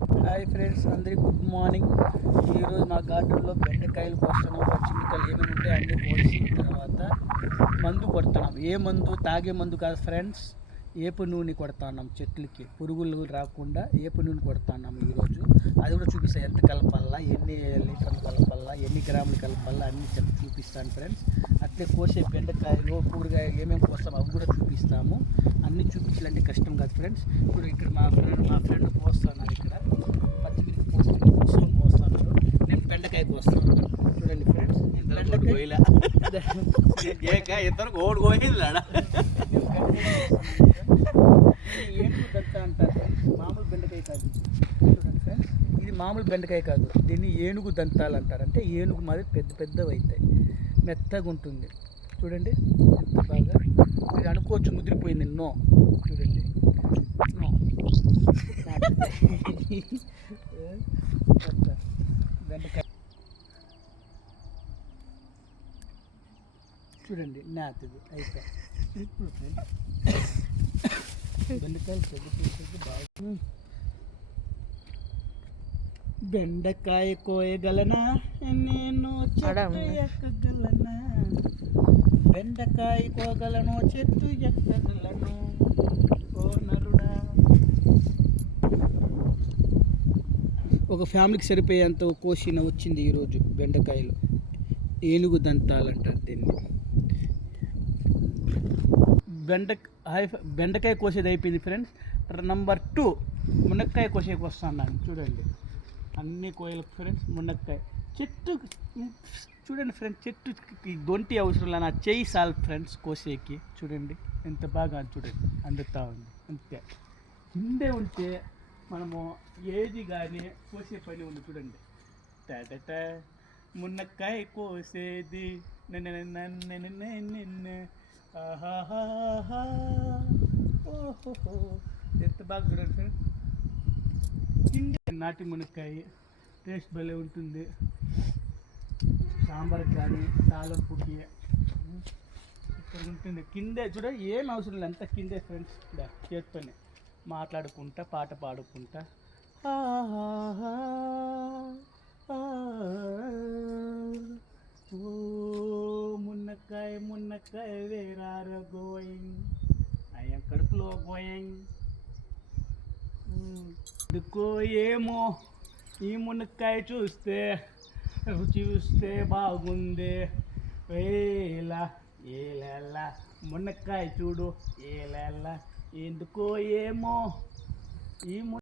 Hi friends, అందరికీ good morning. ఈరోజు మా గార్డెన్లో బెండకాయలు కోస్తున్నాం. పచ్చిమిరకాయలు ఏమేమి ఉంటాయి అన్నీ కోసిన తర్వాత మందు కొడుతున్నాం. ఏ మందు? తాగే మందు కాదు ఫ్రెండ్స్, ఏపు నూనె కొడుతున్నాం. చెట్లకి పురుగులు రాకుండా ఏపు నూనె కొడుతున్నాం ఈరోజు. అది కూడా చూపిస్తాను, ఎంత కలపల్లా, ఎన్ని లీటర్లు కలపల్లా, ఎన్ని గ్రాములు కలపల్లా అన్నీ చూపిస్తాను ఫ్రెండ్స్. అట్లే కోసే బెండకాయలు కూరగాయలు ఏమేమి కోస్తాం అవి కూడా చూపిస్తాము. అన్నీ చూపించాలంటే కష్టం కాదు ఫ్రెండ్స్. ఇప్పుడు ఇక్కడ మా ఫ్రెండ్ కోస్తున్నారు. ఇక్కడ పచ్చిమిరపకాయ కోస్తున్నారు, నేను బెండకాయ కోస్తాను. చూడండి ఫ్రెండ్స్, ఇద్దరు ఓడి పోయింది ఏనుగు దత్త అంటారు ఫ్రెండ్స్, మామూలు బెండకాయ కాదు. చూడండి ఫ్రెండ్స్, ఇది మామూలు బెండకాయ కాదు, దీన్ని ఏనుగు దంతాలు అంటారు. అంటే ఏనుగు మాది పెద్ద పెద్దవి అవుతాయి, మెత్తగా ఉంటుంది. చూడండి ఎంత బాగా, మీరు అనుకోవచ్చు ముదిరిపోయింది. నో, చూడండి నో బెండకాయ చూడండి, నాతిది అయితే ఇప్పుడు బెండకాయలు పెద్ద బాగా. బెండకాయ కోయగలనా నేను, చెట్టు ఎక్కగలనా? బెండకాయ కోగలను, చెట్టు ఎక్కగలను, ఓ నరుడా. ఒక ఫ్యామిలీకి సరిపోయేంత కోసిన వచ్చింది ఈరోజు బెండకాయలు. ఏనుగు దంతాలు అంటారు దీన్ని. బెండకాయ కోసేది అయిపోయింది ఫ్రెండ్స్. నెంబర్ 2 మునక్కాయ కోసేకి వస్తున్నాను. చూడండి అన్ని కోయలు ఫ్రెండ్స్. మునక్కాయ చెట్టు చూడండి ఫ్రెండ్స్, చెట్టుకి దొంటి అవసరం లేదు, నా చెయ్యి సాల్ ఫ్రెండ్స్ కోసేకి. చూడండి ఎంత బాగా, చూడండి అందుతా ఉంది. అంతే కిందే ఉంటే మనము ఏది కానీ కోసే పని ఉంది. చూడండి టాటా మునక్కాయ కోసేది నిన్న ఆహాహా, ఓహో ఎంత బాగా. చూడండి ఫ్రెండ్స్, కింద నాటి మునక్కాయ టేస్ట్ భలే ఉంటుంది. సాంబార్ కానీ తాలింపుకి ఇక్కడ ఉంటుంది. కిందే చూడండి, ఏం అవసరం లేదు, అంతా కిందే ఫ్రెండ్స్. చేత్తోనే మాట్లాడుకుంటా, పాట పాడుకుంటా. ఓ మునక్కాయ మునక్కాయ వేరార గోయింగ్, అయ్యా కడుపులో గోయింగ్. ఎందుకో ఏమో ఈ మునక్కాయ చూస్తే, రుచి చూస్తే బాగుంది. ఏలా ఏలా మునక్కాయ చూడు ఏలా, ఎందుకో ఏమో ఈ